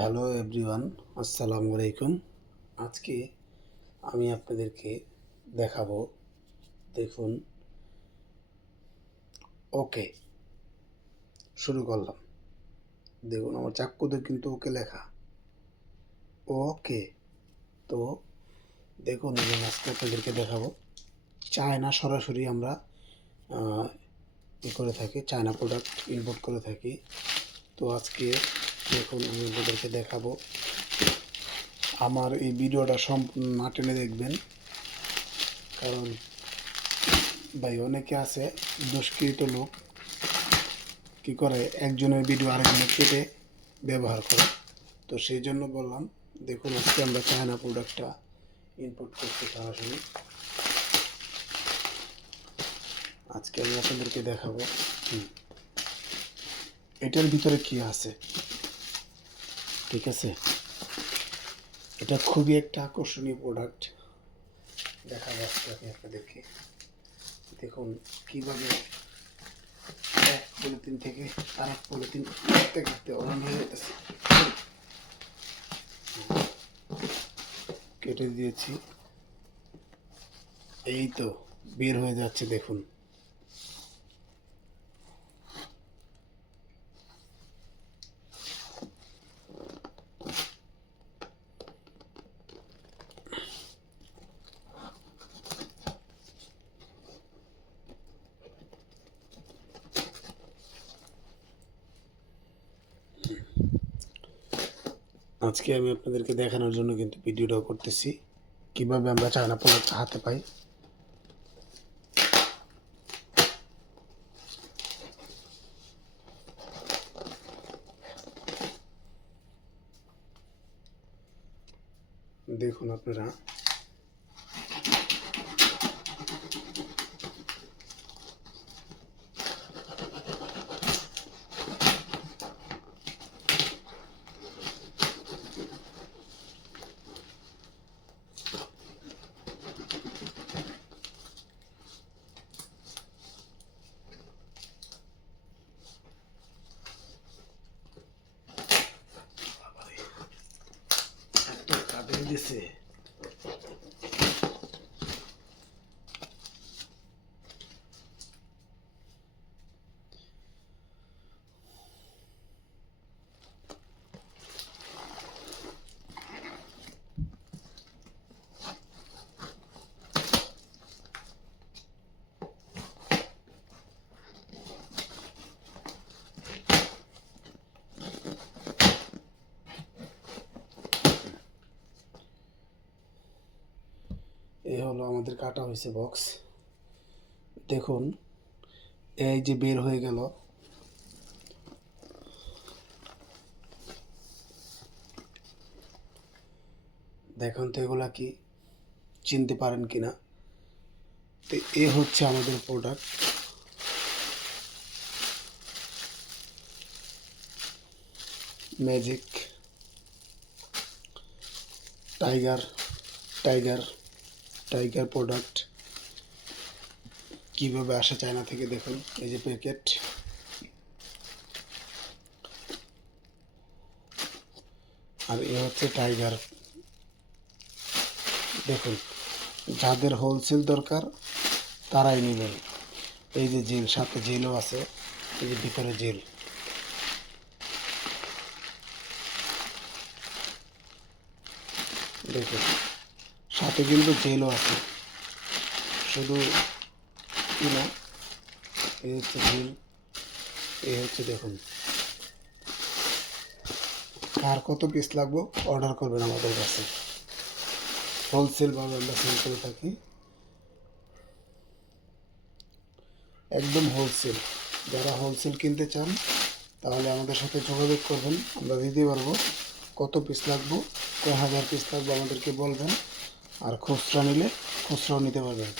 Hello everyone, আসসালামু আলাইকুম। আজকে আমি আপনাদেরকে দেখাবো, দেখুন। ওকে, শুরু করলাম। দেখুন আমার চাক্কুতে কিন্তু ওকে লেখা, ওকে। তো দেখুন আজকে আপনাদেরকে দেখাবো চায়না সরাসরি আমরা করে থাকি, চায়না প্রোডাক্ট ইম্পোর্ট করে থাকি। তো আজকে দেখুন আমি আপনাদেরকে দেখাবো। আমার এই ভিডিওটা সম্পূর্ণ না টেনে দেখবেন, কারণ ভাই অনেকে আছে দুষ্কৃত লোক কী করে একজনের ভিডিও আরেকজনের কেটে ব্যবহার করে। তো সেই জন্য বললাম, দেখুন আজকে আমরা চায়না প্রোডাক্টটা ইম্পোর্ট করতে সরাসরি। আজকে আমি আপনাদেরকে দেখাবো এটার ভিতরে কি আছে। ঠিক আছে, এটা খুবই একটা আকর্ষণীয় প্রোডাক্ট। দেখা যাচ্ছে আমি আপনাদেরকে, দেখুন কীভাবে এক পলিথিন থেকে আর এক পলিথিন কাটতে কাটতে অন হয়ে যেতেছে। কেটে দিয়েছি, এই তো বের হয়ে যাচ্ছে দেখুন। আজকে আমি আপনাদেরকে দেখানোর জন্য কিন্তু ভিডিওটাও করতেছি কিভাবে আমরা চায়না প্রোডাক্ট হাতে পাই। দেখুন আপনারা, কাটে দিছে। এই হলো আমাদের কাটা হয়েছে বক্স। দেখুন এই যে বের হয়ে গেল, দেখুন তো এগুলা কি চিনতে পারেন কিনা। তো এ হচ্ছে আমাদের product. Magic tiger tiger tiger product কিভাবে আসে চায়না থেকে। দেখুন এই যে প্যাকেট, আর এ হচ্ছে টাইগার। দেখুন যাদের হোলসেল দরকার তারাই নেবেন। এই যে জেল, সাথে জেলও আছে, এই যে ভিতরে জেল। দেখুন সাথে কিন্তু জেলও আছে, শুধু কি না, এই হচ্ছে জেল, এই হচ্ছে দেখুন। আর কত পিস লাগবে অর্ডার করবেন আমাদের কাছে, হোলসেলভাবে আমরা সেল করে থাকি, একদম হোলসেল। যারা হোলসেল কিনতে চান তাহলে আমাদের সাথে যোগাযোগ করবেন, আমরা দিতে পারবো। কত পিস লাগবে, কয় হাজার পিস লাগবে আমাদেরকে বলবেন, আর খুচরা নিলে খুচরাও নিতে পারবেন।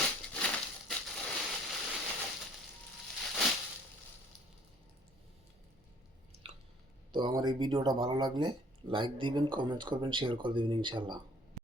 তো আমার এই ভিডিওটা ভালো লাগলে লাইক দিবেন, কমেন্টস করবেন, শেয়ার করে দেবেন ইনশাল্লাহ।